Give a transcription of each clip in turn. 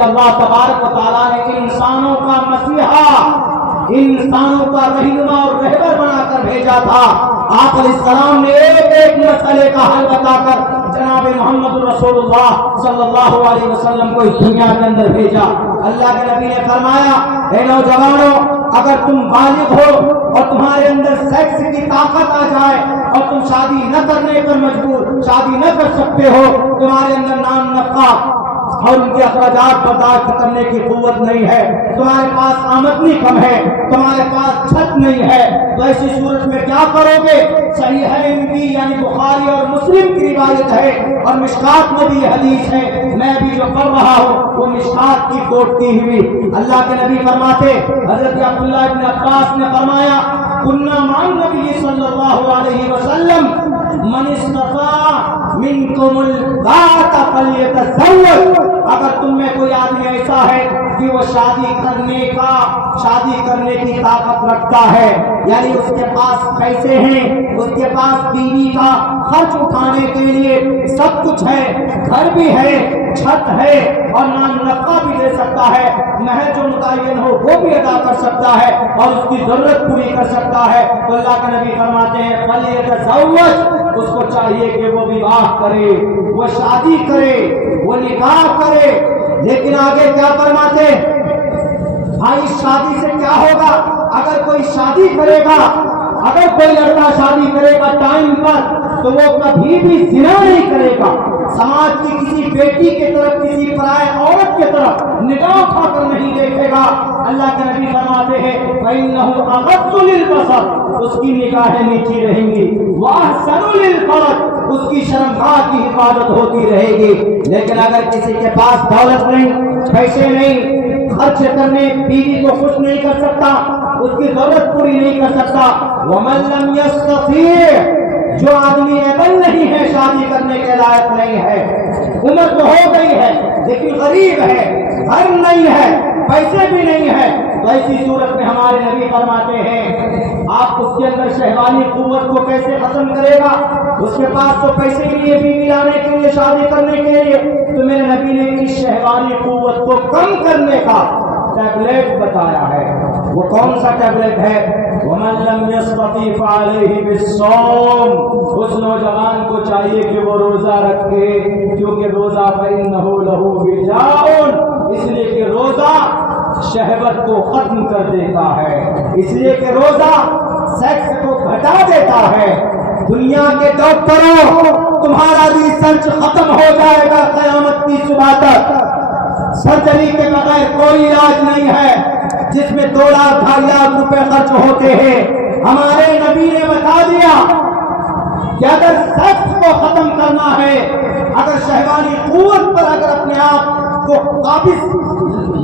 کہ اللہ تبارک و تعالیٰ نے انسانوں کا مسیحا، انسانوں کا رہنما اور رہبر بنا کر بھیجا تھا۔ آپ علیہ السلام نے ایک ایک مسئلے کا حل بتا کر جناب محمد رسول اللہ صلی اللہ علیہ وسلم کو اس دنیا کے اندر بھیجا۔ اللہ کے نبی نے فرمایا، اے نوجوانوں، اگر تم بالغ ہو اور تمہارے اندر سیکس کی طاقت آ جائے اور تم شادی نہ کرنے پر مجبور، شادی نہ کر سکتے ہو، تمہارے اندر نام نفقہ اور ان کے اخراجات برداشت کرنے کی قوت نہیں ہے، تمہارے پاس آمدنی کم ہے، تمہارے پاس چھت نہیں ہے، تو ایسی صورت میں کیا کرو گے؟ صحیحین کی یعنی بخاری اور مسلم کی روایت ہے اور مشکات میں بھی یہ حدیث ہے، میں بھی جو پڑھ رہا ہوں وہ مشکات کی کوٹ کی ہوئی۔ اللہ کے نبی فرماتے، حضرت عبداللہ بن عباس نے فرمایا، کنا مع النبی صلی اللہ علیہ وسلم من استطاع منکم الباءۃ فلیتزوج، اگر تم میں کوئی آدمی ایسا ہے کہ وہ شادی کرنے کی طاقت رکھتا ہے، یعنی اس کے پاس پیسے ہیں، اس کے پاس بیوی کا خرچ اٹھانے کے لیے سب کچھ ہے، گھر بھی ہے، چھت ہے اور نان نفقہ بھی دے سکتا ہے، مہر جو متعین ہو وہ بھی ادا کر سکتا ہے اور اس کی ضرورت پوری کر سکتا ہے، تو اللہ کے نبی فرماتے ہیں فلیتزوج، اس کو چاہیے کہ وہ وواہ کرے، وہ شادی کرے، وہ نکاح کرے۔ لیکن آگے کیا فرماتے؟ بھائی شادی سے کیا ہوگا؟ اگر کوئی شادی کرے گا، اگر کوئی لڑکا شادی کرے گا ٹائم پر، تو وہ کبھی بھی زنا نہیں کرے گا، سماج کی کسی بیٹی کی طرف، کسی پرائے عورت کی طرف نگاہ اٹھا کر نہیں دیکھے گا۔ اللہ کے نبی فرماتے ہیں فَإِنَّهُ أَغَضُّ لِلْبَصَرِ، اس کی نگاہیں نیچی رہیں گی، وَأَحْسَنُ لِلْفَرْجِ، اس کی شرمگاہ کی حفاظت ہوتی رہے گی۔ لیکن اگر کسی کے پاس دولت نہیں، پیسے نہیں، خرچ کرنے بیوی کو خوش نہیں کر سکتا، اس کی ضرورت پوری نہیں کر سکتا، وَمَن لَّمْ يَسْتَطِيعْ، جو آدمی ایبل نہیں ہے، شادی کرنے کے لائق نہیں ہے، عمر تو ہو گئی ہے لیکن غریب ہے، گھر نہیں ہے، پیسے بھی نہیں ہے، تو ایسی صورت میں ہمارے نبی فرماتے ہیں آپ اس کے اندر شہوانی قوت کو کیسے ختم کرے گا؟ اس کے پاس تو پیسے کے لیے بیوی لانے کے لیے، شادی کرنے کے لیے، تو میرے نبی نے اس شہوانی قوت کو کم کرنے کا ٹیبلٹ بتایا ہے۔ وہ کون سا ٹیبلٹ ہے؟ وَمَن لَّمْ يَسْتَطِعْ فَعَلَيْهِ بِالصَّوْمِ، اس نوجوان کو چاہیے کہ وہ روزہ رکھے، کیونکہ روزہ فَإِنَّهُ لَهُ وِجَاءٌ، اس لیے کہ روزہ شہوت کو ختم کر دیتا ہے، اس لیے کہ روزہ سیکس کو گھٹا دیتا ہے۔ دنیا کے ڈاکٹروں، تمہارا ریسرچ ختم ہو جائے گا قیامت کی صبح تک، سرجری کے بغیر کوئی علاج نہیں ہے جس میں 2 لاکھ 2.5 لاکھ روپے خرچ ہوتے ہیں۔ ہمارے نبی نے بتا دیا کہ اگر سیکس کو ختم کرنا ہے، اگر شہوانی قوت پر اگر اپنے آپ کو قابض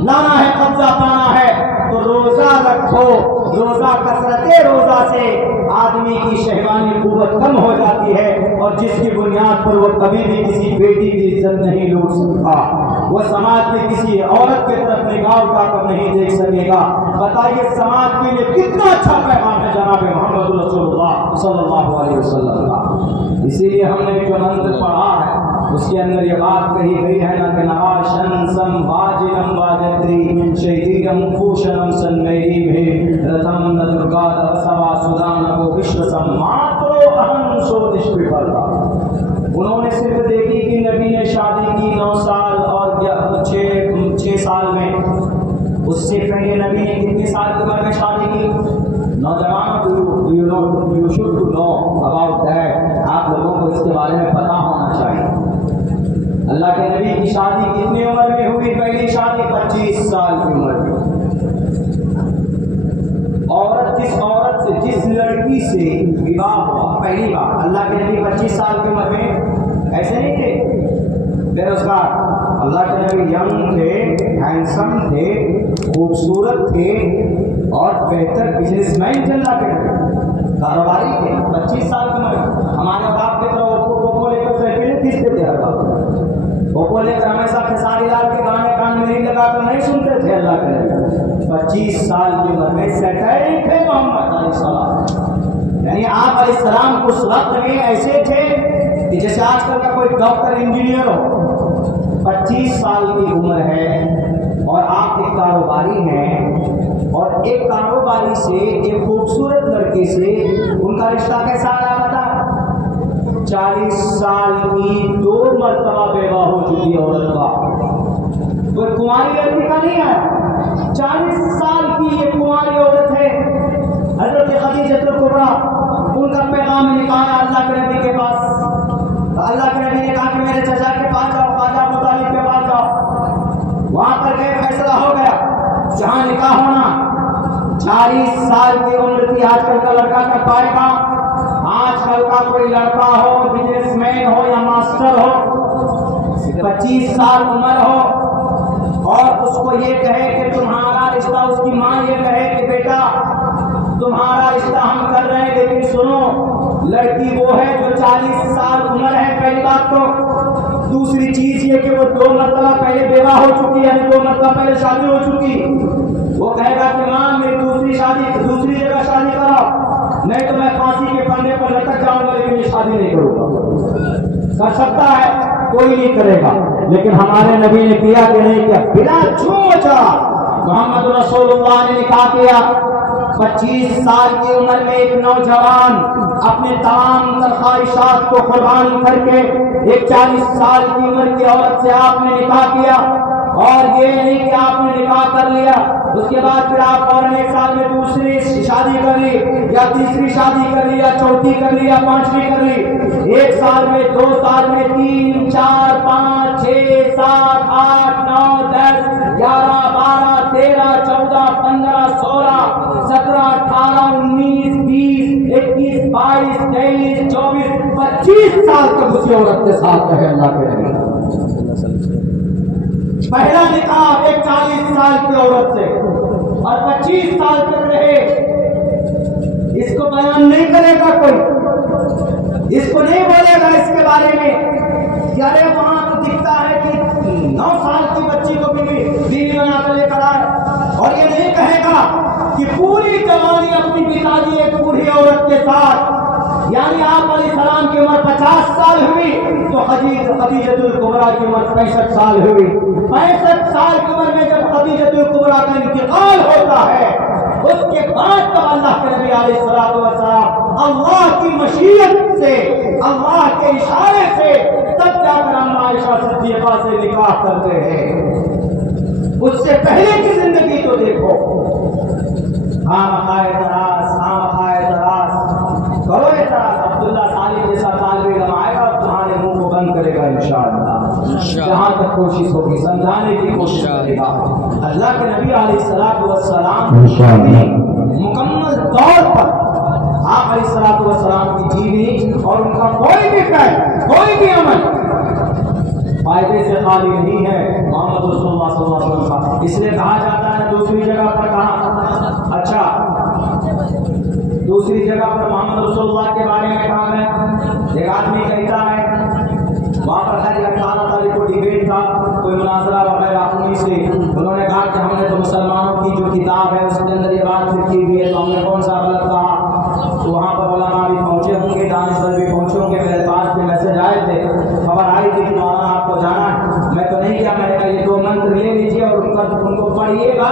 لانا ہے، قبضہ پانا ہے، تو روزہ رکھو۔ روزہ، کثرت روزہ سے آدمی کی شہوانی قوت کم ہو جاتی ہے اور جس کی بنیاد پر وہ کبھی بھی کسی بیٹی کی عزت نہیں لوٹ سکتا، وہ سماج میں کسی عورت کی طرف نگاہ اٹھا کر نہیں دیکھ سکے گا۔ بتائیے سماج کے لیے کتنا اچھا پیغام ہے جناب محمد رسول اللہ صلی اللہ علیہ وسلم کا۔ اسی لیے ہم نے جو منظر پڑھا ہے اس کے اندر یہ بات کہی گئی ہے نا کہ نواشن سم واجنم واجتری شہیدم پوشنم سن میری بھی رتم ندرگا دسوا سدان کو وشو سم ماترو اہم سو دشپی پڑھا۔ انہوں نے صرف دیکھی کہ نبی نے شادی کی 9 سال اور 6 سال میں، اس سے پہلے نبی نے کتنے سال کی عمر میں شادی کی؟ نوجوان you should to know about that, آپ لوگوں کو اس کے بارے میں پتہ ہونا چاہیے۔ اللہ کے نبی کی شادی کتنی عمر میں ہوئی؟ پہلی شادی 25 سال کی عمر میں۔ جس عورت سے، جس لڑکی سے وواہ ہوا پہلی بار، اللہ کے نبی 25 سال کی عمر میں ایسے نہیں تھے بے روزگار، اللہ کے نبی ینگ تھے، ہینڈسم تھے، خوبصورت تھے اور بہتر بزنس مین تھے، اللہ کے نبی کاروباری تھے۔ 25 سال کی عمر میں ہمارے باپ کی طرح اوپو لے کر سائیکل کھینچتے تھے، ہر وقت اوپو لے کر ہمیشہ کھساری لال کے گانے کان میں نہیں لگا کر نہیں سنتے تھے۔ اللہ کے نبی 25 سال کی عمر میں سیٹلڈ تھے محمد علیہ السلام، یعنی آپ علیہ السلام اس وقت میں ایسے تھے کہ جیسے آج کل کا کوئی ڈاکٹر انجینئر ہو۔ 25 سال کی عمر ہے، سے ایک خوبصورت لڑکے سے ان کا رشتہ کیسا آیا بتا؟ 40 سال کی 2 مرتبہ بیوہ ہو چکی عورت کا، کوئی کنواری لڑکی کا نہیں ہے، 40 سال کی یہ کنواری عورت ہے۔ حضرت خدیجہ کبریٰ ان کا پیغام نکالا اللہ کے نبی کے پاس، اللہ کے نبی نے کہا کہ میرے چچا کے پاس جاؤ، خواجہ ابو طالب کے پاس جاؤ، وہاں پر گئے، فیصلہ ہو گیا جہاں نکاح ہونا 40 سال کی عمر کی آج کل کا لڑکا کر پائے گا؟ آج کل کا کوئی لڑکا ہو، بزنس مین ہو یا ماسٹر ہو، 25 سال عمر ہو اور اس کو یہ کہے کہ تمہارا رشتہ، اس کی ماں یہ کہے کہ بیٹا تمہارا رشتہ ہم کر رہے ہیں، لیکن سنو لڑکی وہ ہے جو 40 سال عمر ہے، پہلی بات تو۔ دوسری چیز یہ کہ وہ 2 مرتبہ پہلے بیوہ ہو چکی، یعنی 2 مرتبہ پہلے شادی ہو چکی، وہ کہے گا کہ ماں میری دوسری جگہ شادی کرو، نہیں تو میں پھانسی کے پھندے پر لٹک جاؤں گا، لیکن یہ شادی نہیں کروں گا۔ کر سکتا ہے، کوئی نہیں کرے گا، لیکن ہمارے نبی نے کیا کہ نہیں کیا، بلا چھوچا محمد رسول اللہ نے نکاح کیا۔ 25 سال کی عمر میں ایک نوجوان اپنے تمام خواہشات کو قربان کر کے ایک 40 سال کی عمر کی عورت سے آپ نے نکاح کیا، اور یہ نہیں کہ آپ نے نکاح کر لیا اس کے بعد پھر آپ فوراً 1 سال میں دوسری شادی کر لی یا تیسری شادی کر لی یا چوتھی کر لی یا 5ویں کر لی، 1 سال میں 2 سال میں 3 4 5 6 7 8 9 10 11 12 13 14 15 16 17 18 19 20 21 22 23 24 25 سال تک اسی عورت کے ساتھ رہے اللہ کے نبی۔ پہلا نکاح ایک 40 سال کی عورت سے اور 25 سال تک رہے، اس کو بیان نہیں کرے گا کوئی، اس کو نہیں بولے گا اس کے بارے میں کہ ارے وہاں تو دکھتا ہے کہ 9 سال کی بچی کو بیوی بنا کر لے کر آئے، اور یہ نہیں کہے گا کہ پوری جوانی اپنی بتا دی ایک بوڑھی عورت کے ساتھ، یعنی آپ علیہ السلام کی عمر 50 سال ہوئی تو خدیجہ کبریٰ کی عمر 65 سال ہوئی۔ 65 سال کی عمر میں جب خدیجہ کبریٰ کا انتقال ہوتا ہے، اس کے بعد تب اللہ کے نبی علیہ السلام اللہ کی مشیت سے، اللہ کے اشارے سے تب جا کر ہم عائشہ صدیقہ سے نکاح کرتے ہیں۔ اس سے پہلے کی زندگی تو دیکھو، خامخواہ تراس کرو اعتراض، عبداللہ صالح جیسا طالب علم آئے گا تمہارے منہ کو بند کرے گا انشاءاللہ، جہاں تک کوشش ہوگی سمجھانے کی کوشش کرے گا۔ اللہ کے نبی علیہ السلام مکمل طور پر آپ علیہ السلام کی جیوی اور ان کا کوئی بھی فعل، کوئی بھی عمل فائدے سے خالی نہیں ہے محمد رسول اللہ صلی اللہ علیہ وسلم کا، اس لیے کہا جاتا ہے دوسری جگہ پر کہا، اچھا دوسری جگہ پر محمد رسول اللہ کے بارے میں کہا ہے، ایک آدمی کہتا ہے وہاں پر خیر 18 تاریخ کو ڈیبیٹ تھا، کوئی مناظرہ وغیرہ انہیں سے، انہوں نے کہا کہ ہم نے تو مسلمانوں کی جو کتاب ہے اس کے اندر یہ بات لکھی ہوئی ہے تو ہم نے کون سا غلط کہا، تو وہاں پر علماء بھی پہنچے ہوں گے، دانشور بھی پہنچے ہوں گے، میرے پاس کے میسج آئے تھے، خبر آئی تھی کہ مولانا آپ کو جانا ہے، میں تو نہیں کیا، میں نے کہا یہ 2 منتر لے لیجیے اور ان کو پڑھیے گا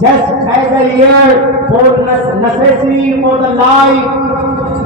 just as a air for necessary for the life,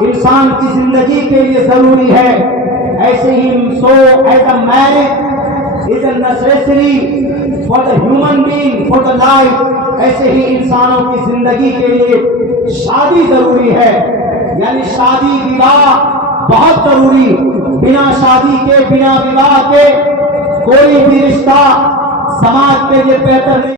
انسان کی زندگی کے لیے ضروری ہے، ایسے ہی as a marriage is a necessary for the human being for the life, ایسے ہی انسانوں کی زندگی کے لیے شادی ضروری ہے، یعنی شادی وواہ بہت ضروری، بنا شادی کے بنا وواہ کے کوئی بھی رشتہ سماج کے لیے بہتر نہیں۔